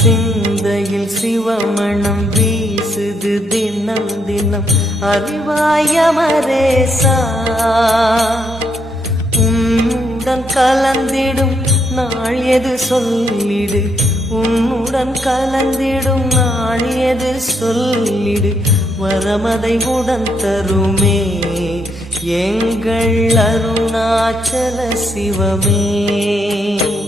சிந்தையில் சிவமணம் வீசுது தினம் தினம் அறிவாயமரேசா உன்னுடன் கலந்திடும் நாள் எது சொல்லிடு உன்னுடன் கலந்திடும் நாள் எது சொல்லிடு வரமதை உடன் தருமே எங்கள் அருணாச்சல சிவமே.